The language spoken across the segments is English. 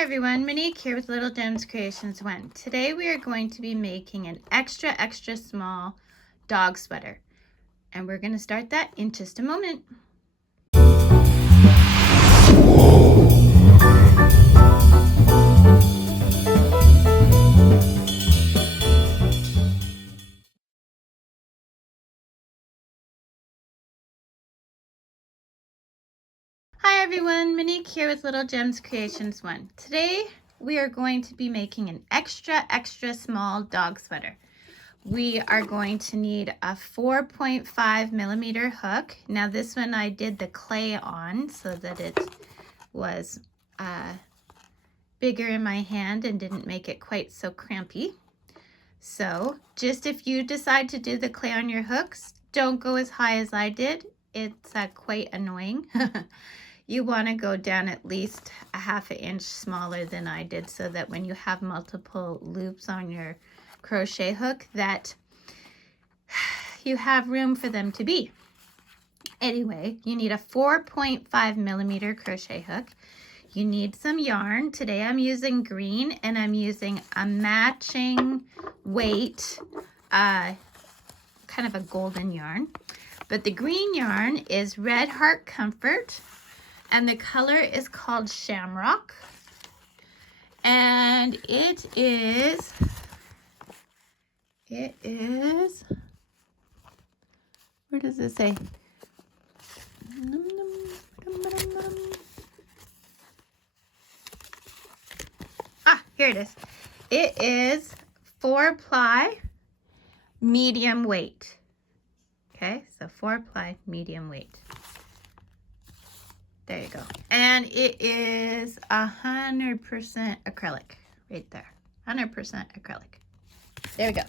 Hi everyone, Monique here with Little Gems Creations 1. Today we are going to be making an extra small dog sweater. And we're going to start that in just a moment. Hi everyone, Monique here with Little Gems Creations 1. Today we are going to be making an extra small dog sweater. We are going to need a 4.5 millimeter hook. Now this one I did the clay on so that it was bigger in my hand and didn't make it quite so crampy. So just if you decide to do the clay on your hooks, don't go as high as I did. It's quite annoying. You want to go down at least a ½ inch smaller than I did so that when you have multiple loops on your crochet hook that you have room for them to be. Anyway, you need a 4.5 millimeter crochet hook. You need some yarn. Today I'm using green and I'm using a matching weight, kind of a golden yarn. But the green yarn is Red Heart Comfort and the color is called Shamrock. And it is, where does it say? Here it is. It is 4-ply medium weight. Okay, so 4-ply medium weight. There you go. And it is 100% acrylic right there. 100% acrylic. There we go.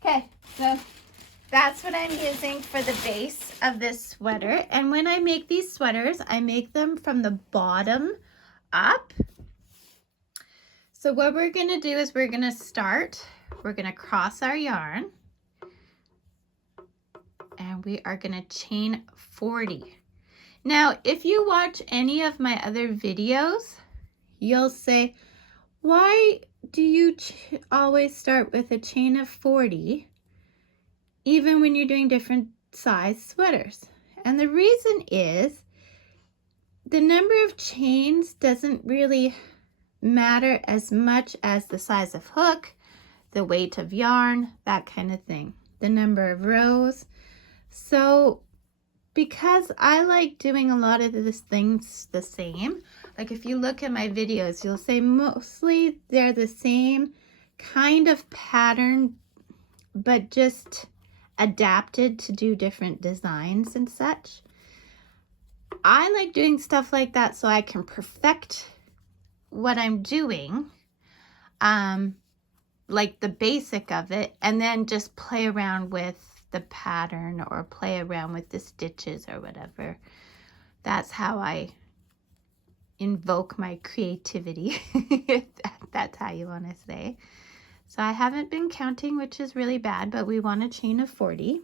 Okay, so that's what I'm using for the base of this sweater. And when I make these sweaters, I make them from the bottom up. So what we're going to do is we're going to cross our yarn and we are going to chain 40. Now, if you watch any of my other videos, you'll say, why do you always start with a chain of 40, even when you're doing different size sweaters? And the reason is the number of chains doesn't really matter as much as the size of hook, the weight of yarn, that kind of thing, the number of rows. So because I like doing a lot of these things the same, like if you look at my videos, you'll say mostly they're the same kind of pattern, but just adapted to do different designs and such. I like doing stuff like that so I can perfect what I'm doing, like the basic of it, and then just play around with the pattern or play around with the stitches or whatever. That's how I invoke my creativity, if that's how you want to say. So I haven't been counting, which is really bad, but we want a chain of 40.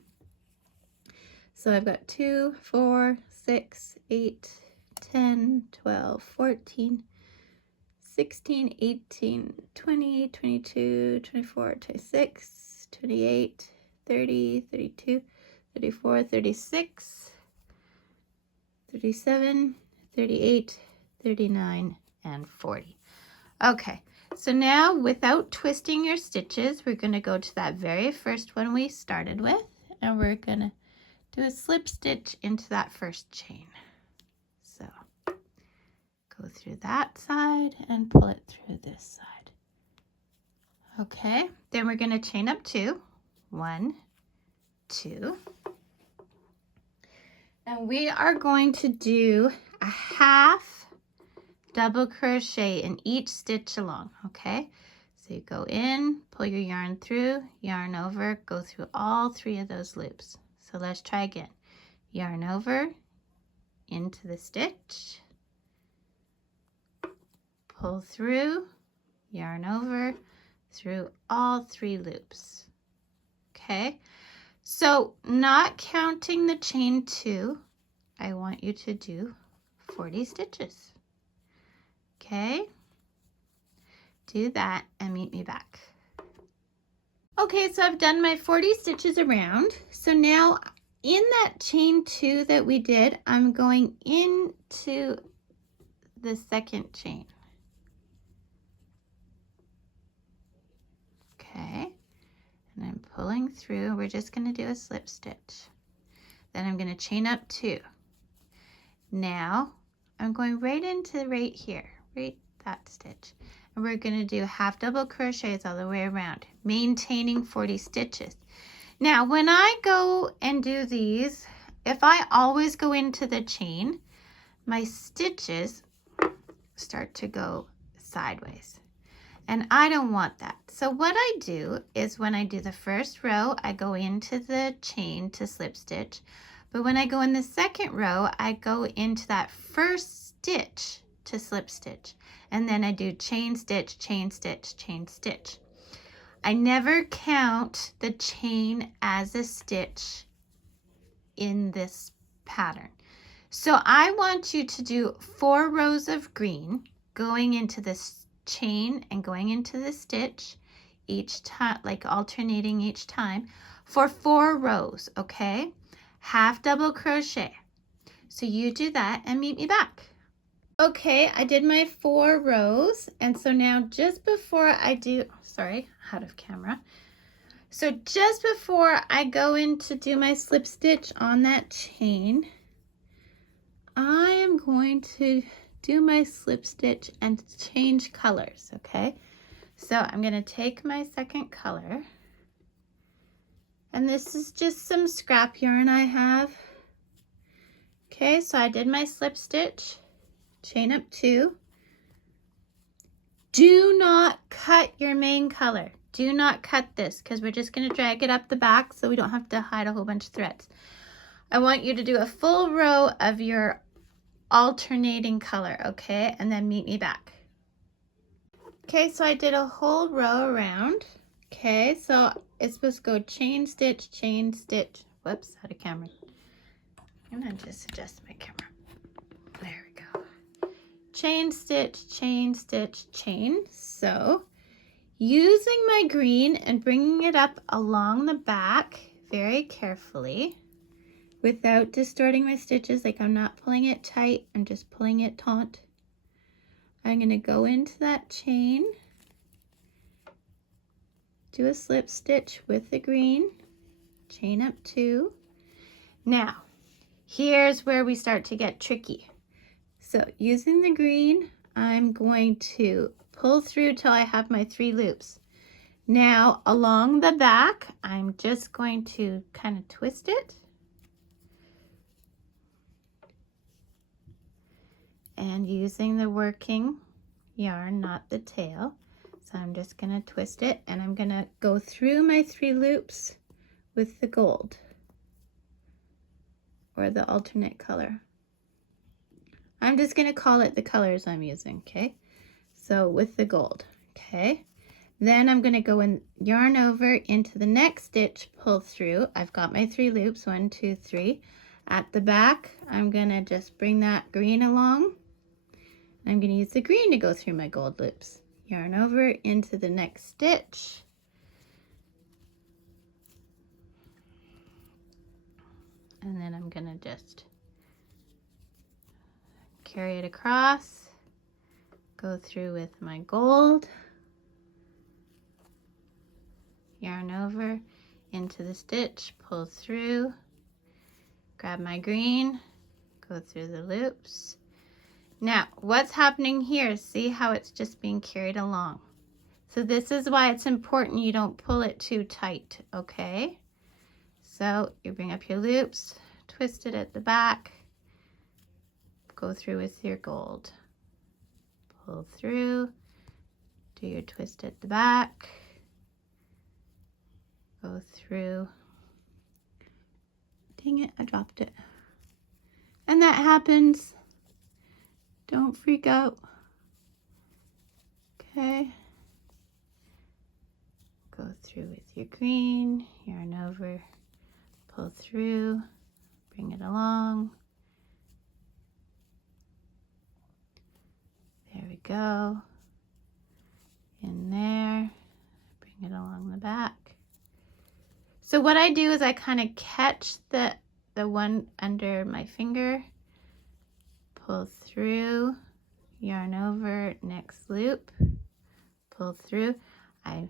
So I've got 2, 4, 6, 8, 10, 12, 14, 16, 18, 20, 22, 24, 26, 28, 30, 32, 34, 36, 37, 38, 39, and 40. Okay, so now without twisting your stitches, we're going to go to that very first one we started with, and we're going to do a slip stitch into that first chain. So go through that side and pull it through this side. Okay, then we're going to chain up 2. 1, 2. And we are going to do a half double crochet in each stitch along, okay? So you go in, pull your yarn through, yarn over, go through all 3 of those loops. So let's try again. Yarn over, into the stitch, pull through, yarn over, through all 3 loops. Okay, so not counting the chain 2, I want you to do 40 stitches. Okay, Do that and meet me back. Okay, so I've done my 40 stitches around. So now in that chain 2 that we did, I'm going into the second chain. Okay, and I'm pulling through. We're just going to do a slip stitch. Then I'm going to chain up 2. Now I'm going right into right here, right that stitch. And we're going to do half double crochets all the way around, maintaining 40 stitches. Now, when I go and do these, if I always go into the chain, my stitches start to go sideways. And I don't want that. So what I do is when I do the first row, I go into the chain to slip stitch. But when I go in the second row, I go into that first stitch to slip stitch. And then I do chain stitch, chain stitch, chain stitch. I never count the chain as a stitch in this pattern. So I want you to do 4 rows of green going into this chain and going into the stitch each time, like alternating each time for 4 rows, okay? Half double crochet. So you do that and meet me back. Okay, I did my 4 rows, and so now just before I do, sorry, out of camera. So just before I go in to do my slip stitch on that chain, I am going to do my slip stitch and change colors, okay? So I'm going to take my second color, and this is just some scrap yarn I have. Okay, so I did my slip stitch, chain up 2. Do not cut your main color. Do not cut this because we're just going to drag it up the back so we don't have to hide a whole bunch of threads. I want you to do a full row of your alternating color, okay? And then meet me back. Okay, so I did a whole row around. Okay, so it's supposed to go chain stitch, whoops, out of camera. I'm gonna just adjust my camera. There we go. Chain stitch, chain stitch, chain. So using my green and bringing it up along the back very carefully without distorting my stitches, like I'm not pulling it tight, I'm just pulling it taut. I'm going to go into that chain, do a slip stitch with the green, chain up 2. Now, here's where we start to get tricky. So using the green, I'm going to pull through till I have my 3 loops. Now, along the back, I'm just going to kind of twist it. And using the working yarn, not the tail. So I'm just going to twist it, and I'm going to go through my 3 loops with the gold or the alternate color. I'm just going to call it the colors I'm using, okay? So with the gold, okay? Then I'm going to go and yarn over into the next stitch, pull through. I've got my 3 loops, 1, 2, 3. At the back, I'm going to just bring that green along. I'm going to use the green to go through my gold loops. Yarn over into the next stitch. And then I'm going to just carry it across, go through with my gold, yarn over into the stitch, pull through, grab my green, go through the loops. Now, what's happening here? See how it's just being carried along. So this is why it's important you don't pull it too tight, okay? So you bring up your loops, twist it at the back, go through with your gold. Pull through, do your twist at the back, go through. Dang it, I dropped it. And that happens. Don't freak out. Okay. Go through with your green, yarn over, pull through, bring it along. There we go. So what I do is I kind of catch the one under my finger, pull through, yarn over, next loop, pull through. I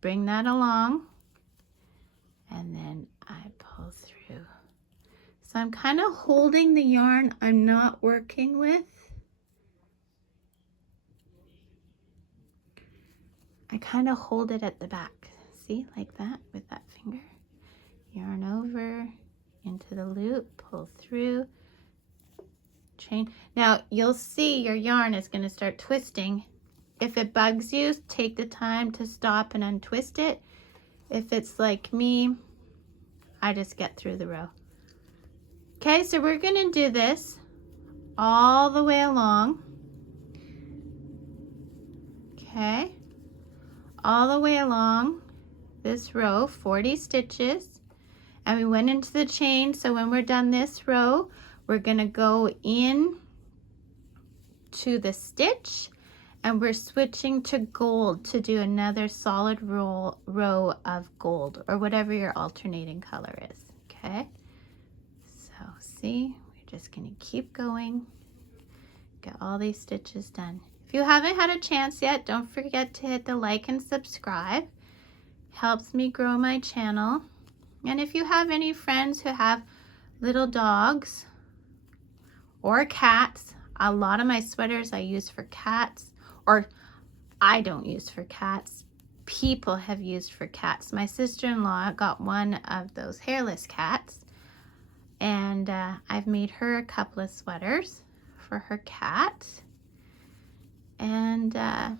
bring that along and then I pull through. So I'm kind of holding the yarn I'm not working with. I kind of hold it at the back. See, like that with that finger. Yarn over, into the loop, pull through, chain. Now you'll see your yarn is going to start twisting. If it bugs you, take the time to stop and untwist it. If it's like me, I just get through the row. Okay, so we're going to do this all the way along. Okay, all the way along this row, 40 stitches. And we went into the chain, so when we're done this row, we're going to go in to the stitch and we're switching to gold to do another solid row of gold or whatever your alternating color is. Okay, so see, we're just going to keep going, get all these stitches done. If you haven't had a chance yet, don't forget to hit the like and subscribe. Helps me grow my channel. And if you have any friends who have little dogs or cats, a lot of my sweaters I use for cats, or I don't use for cats. People have used for cats. My sister-in-law got one of those hairless cats, and I've made her a couple of sweaters for her cat. And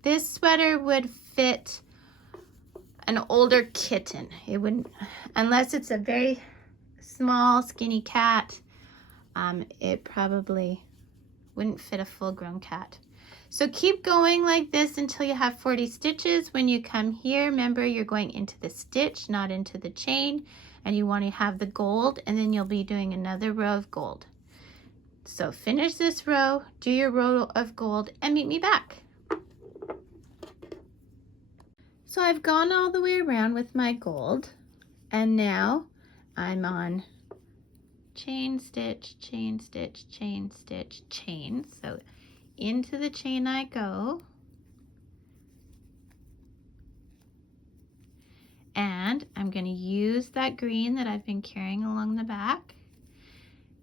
this sweater would fit an older kitten. It wouldn't, unless it's a very small, skinny cat, it probably wouldn't fit a full-grown cat. So keep going like this until you have 40 stitches. When you come here, remember you're going into the stitch, not into the chain, and you want to have the gold, and then you'll be doing another row of gold. So finish this row, do your row of gold, and meet me back. So I've gone all the way around with my gold, and now I'm on chain, stitch, chain, stitch, chain, stitch, chain. So into the chain I go, and I'm going to use that green that I've been carrying along the back.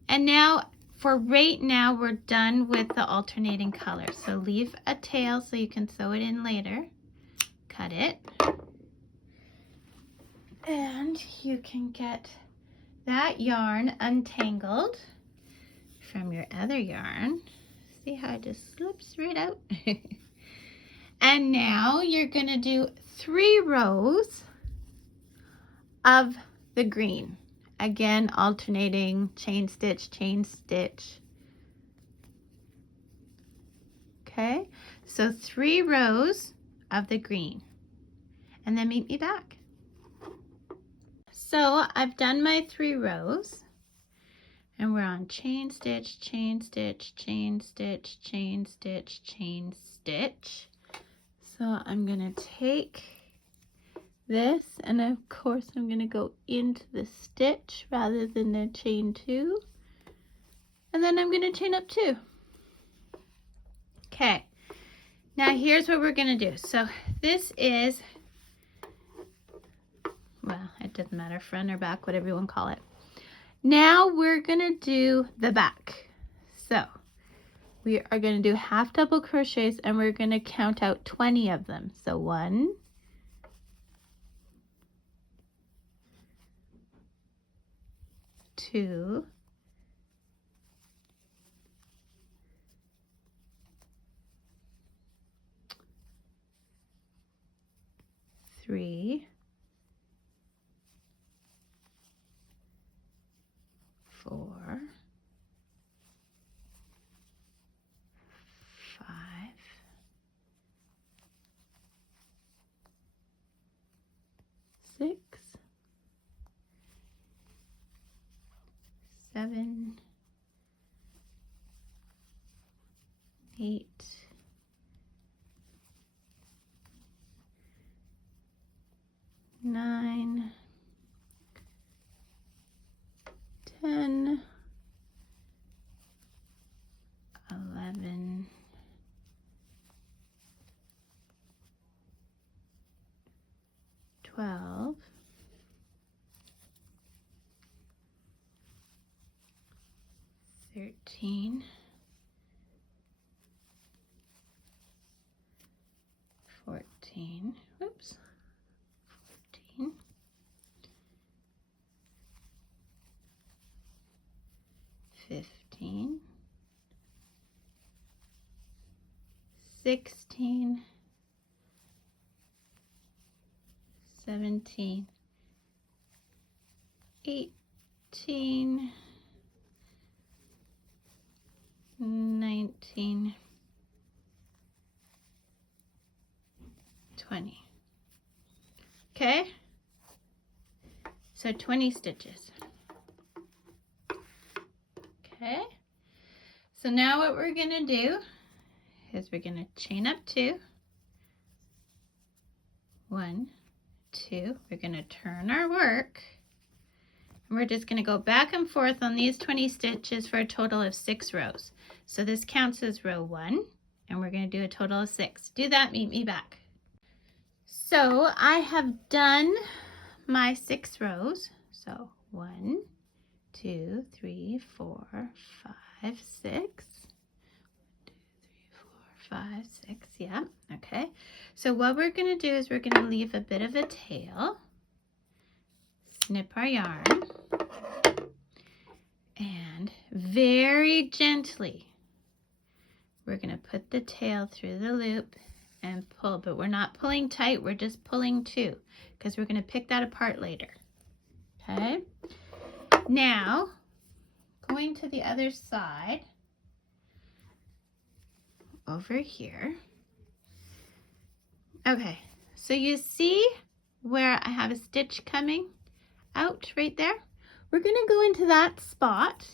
And now, for right now, we're done with the alternating colors. So leave a tail so you can sew it in later. Cut it. And you can get that yarn untangled from your other yarn. See how it just slips right out? And now you're going to do 3 rows of the green. Again, alternating chain stitch, chain stitch. Okay, so 3 rows of the green. And then meet me back. So I've done my 3 rows. And we're on chain stitch, chain stitch, chain stitch, chain stitch, chain stitch. So I'm going to take this, and of course I'm going to go into the stitch rather than the chain 2. And then I'm going to chain up 2. Okay, now here's what we're going to do. So this is, well, it doesn't matter, front or back, whatever you want to call it. Now we're going to do the back. So we are going to do half double crochets, and we're going to count out 20 of them. So 1, 2, 3, 4, 5, 6, 7, 8, 9, 11, 12, 13, 14, whoops, 14, 15, 16, 17, 18, 19, 20. Okay, so 20 stitches. Okay, so now what we're going to do is we're going to chain up 2, 1, 2, we're going to turn our work, and we're just going to go back and forth on these 20 stitches for a total of 6 rows. So this counts as row 1, and we're going to do a total of 6. Do that, meet me back. So I have done my 6 rows. So 1, 2, 3, 4, 5, 6. 1, 2, 3, 4, 5, 6. Yeah, okay. So what we're going to do is we're going to leave a bit of a tail, snip our yarn, and very gently we're going to put the tail through the loop and pull, but we're not pulling tight, we're just pulling 2 because we're going to pick that apart later. Okay, now going to the other side over here. Okay, so you see where I have a stitch coming out right there? We're going to go into that spot,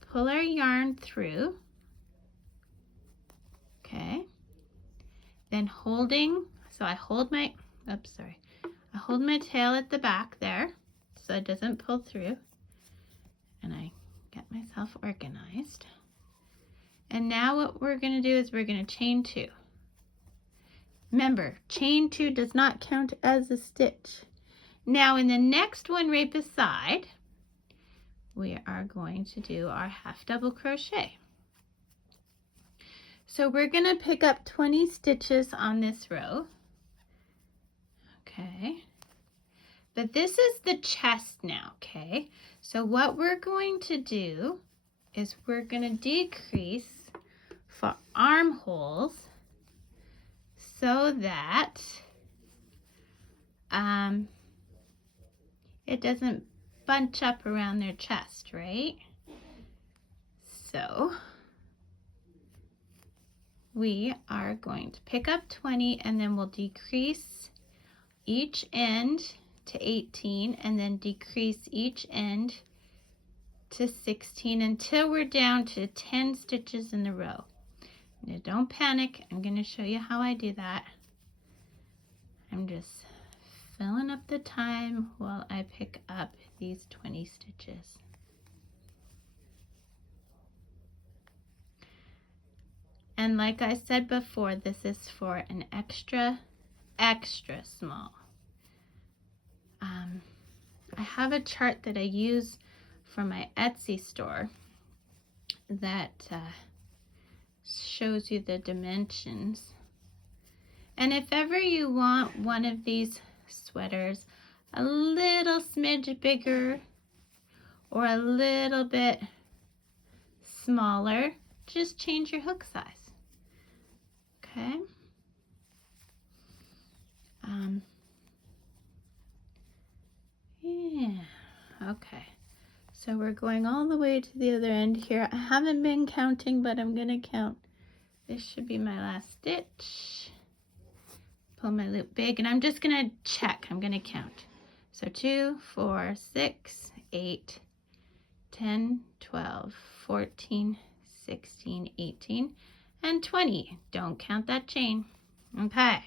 pull our yarn through, okay, then holding, so I hold my, oops, sorry, I hold my tail at the back there so it doesn't pull through, and I get myself organized. And now what we're going to do is we're going to chain 2. Remember, chain 2 does not count as a stitch. Now in the next one right beside, we are going to do our half double crochet. So we're going to pick up 20 stitches on this row. Okay. But this is the chest now, okay? So what we're going to do is we're going to decrease for armholes so that it doesn't bunch up around their chest, right? So we are going to pick up 20 and then we'll decrease each end to 18 and then decrease each end to 16 until we're down to 10 stitches in a row. Now don't panic, I'm going to show you how I do that. I'm just filling up the time while I pick up these 20 stitches. And like I said before, this is for an extra small. I have a chart that I use from my Etsy store that shows you the dimensions. And if ever you want one of these sweaters a little smidge bigger or a little bit smaller, just change your hook size. Okay. Yeah, okay. So we're going all the way to the other end here. I haven't been counting, but I'm gonna count. This should be my last stitch. Pull my loop big, and I'm just gonna check. I'm gonna count. So 2, 4, 6, 8, 10, 12, 14, 16, 18, and 20. Don't count that chain. Okay.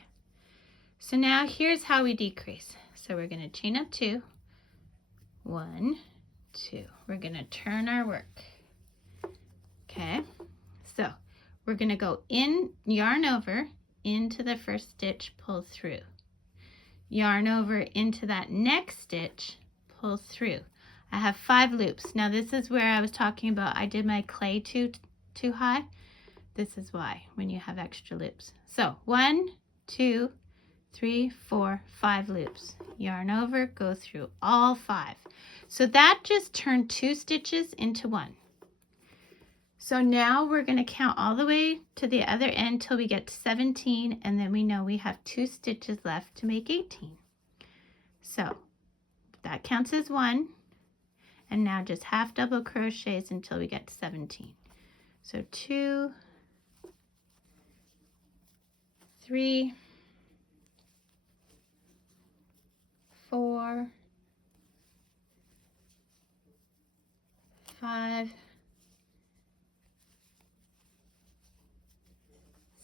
So now here's how we decrease. So we're gonna chain up 2, 1, 2. We're gonna turn our work. Okay. So we're going to go in, yarn over into the first stitch, pull through. Yarn over into that next stitch, pull through. I have 5 loops. Now this is where I was talking about I did my clay too high. This is why, when you have extra loops. So 1, 2, 3, 4, 5 loops. Yarn over, go through all 5. So that just turned 2 stitches into 1. So now we're going to count all the way to the other end till we get to 17, and then we know we have 2 stitches left to make 18. So that counts as 1, and now just half double crochets until we get to 17. So 2, 3, 4, 5,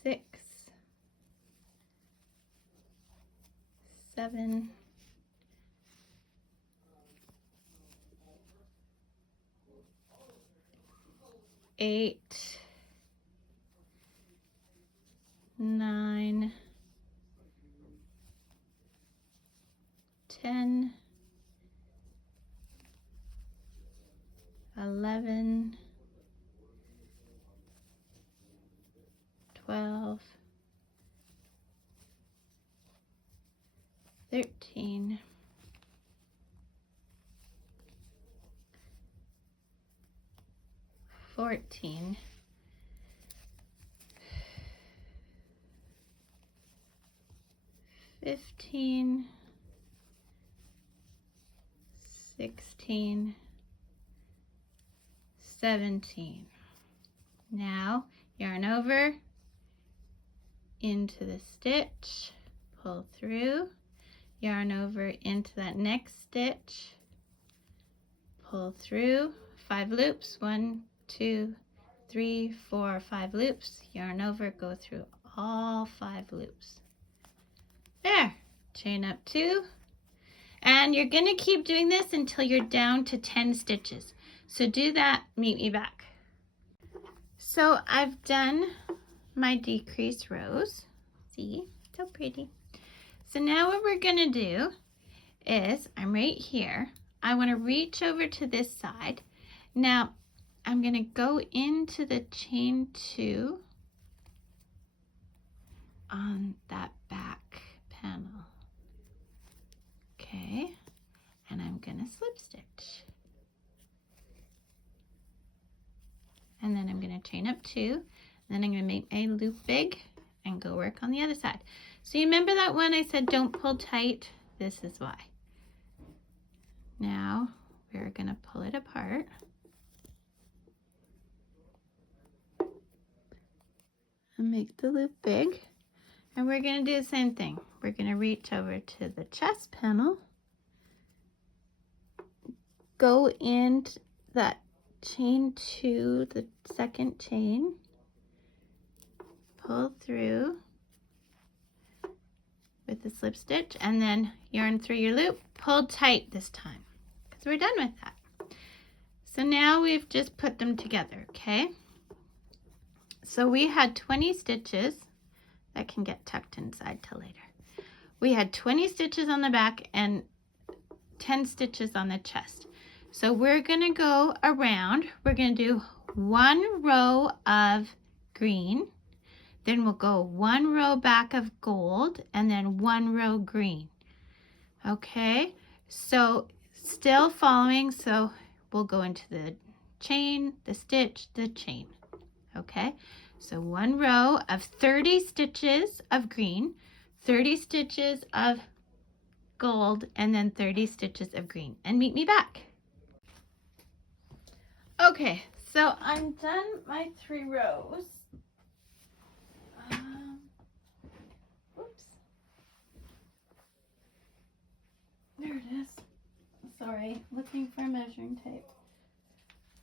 6, 7, 8, 9, 10, 11, 12, 13, 14, 15, 16, 17. Now yarn over into the stitch, pull through, yarn over into that next stitch, pull through, 5 loops, 1, 2, 3, 4, 5 loops, yarn over, go through all 5 loops. There, chain up 2, and you're going to keep doing this until you're down to 10 stitches. So do that, meet me back. So I've done my decrease rows. See, so pretty. So now what we're going to do is, I'm right here. I want to reach over to this side. Now I'm going to go into the chain 2 on that back panel. Okay, and I'm going to slip stitch. And then I'm going to chain up 2, and then I'm going to make my loop big and go work on the other side. So you remember that one I said don't pull tight? This is why. Now we're going to pull it apart. And make the loop big. And we're going to do the same thing. We're going to reach over to the chest panel, go in that chain 2, the second chain, pull through with the slip stitch, and then yarn through your loop, pull tight this time, because we're done with that. So now we've just put them together, okay? So we had 20 stitches that can get tucked inside till later. We had 20 stitches on the back and 10 stitches on the chest. So we're going to go around. We're going to do 1 row of green, then we'll go 1 row back of gold, and then 1 row green. Okay, so still following, so we'll go into the chain, the stitch, the chain. Okay, so 1 row of 30 stitches of green, 30 stitches of gold, and then 30 stitches of green. And meet me back. Okay, so I'm done my 3 rows. Oops. There it is. Sorry, looking for measuring tape.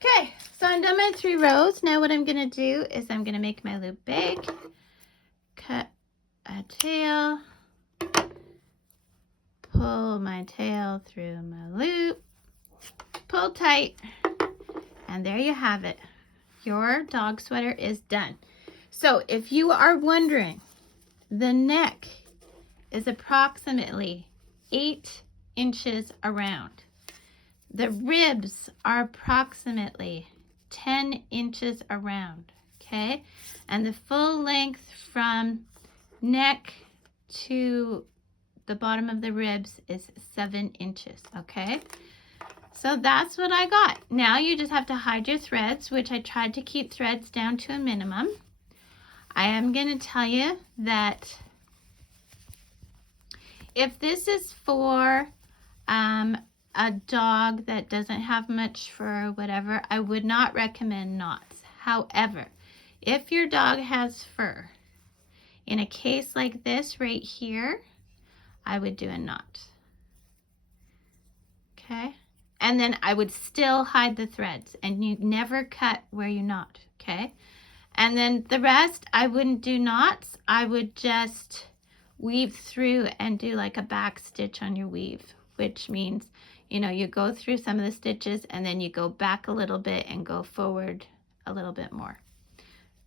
Okay, so I'm done my 3 rows. Now what I'm going to do is I'm going to make my loop big, cut a tail, pull my tail through my loop, pull tight, and there you have it. your dog sweater is done. So if you are wondering, the neck is approximately 8 inches around. The ribs are approximately 10 inches around, okay? And the full length from neck to the bottom of the ribs is 7 inches, okay? So that's what I got. Now you just have to hide your threads, which I tried to keep threads down to a minimum. I am going to tell you that if this is for a dog that doesn't have much fur or whatever, I would not recommend knots. However, if your dog has fur, in a case like this right here, I would do a knot. Okay? And then I would still hide the threads, and you never cut where you knot, okay? And then the rest, I wouldn't do knots. I would just weave through and do like a back stitch on your weave, which means, you know, you go through some of the stitches and then you go back a little bit and go forward a little bit more.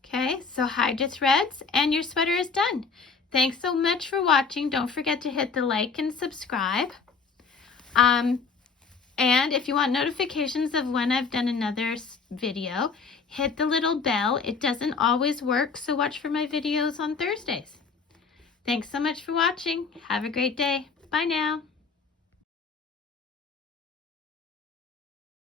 Okay, so hide your threads and your sweater is done. Thanks so much for watching. Don't forget to hit the like and subscribe. And if you want notifications of when I've done another video, hit the little bell. It doesn't always work, so watch for my videos on Thursdays. Thanks so much for watching. Have a great day. Bye now.